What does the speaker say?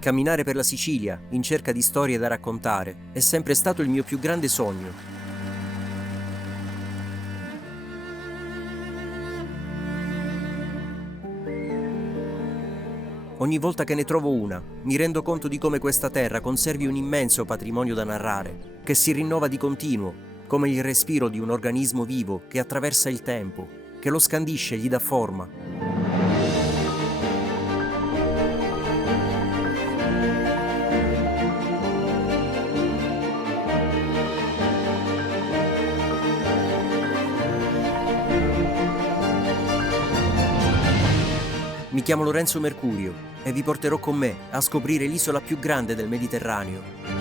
Camminare per la Sicilia, in cerca di storie da raccontare, è sempre stato il mio più grande sogno. Ogni volta che ne trovo una, mi rendo conto di come questa terra conservi un immenso patrimonio da narrare, che si rinnova di continuo, come il respiro di un organismo vivo che attraversa il tempo, che lo scandisce e gli dà forma. Mi chiamo Lorenzo Mercurio e vi porterò con me a scoprire l'isola più grande del Mediterraneo.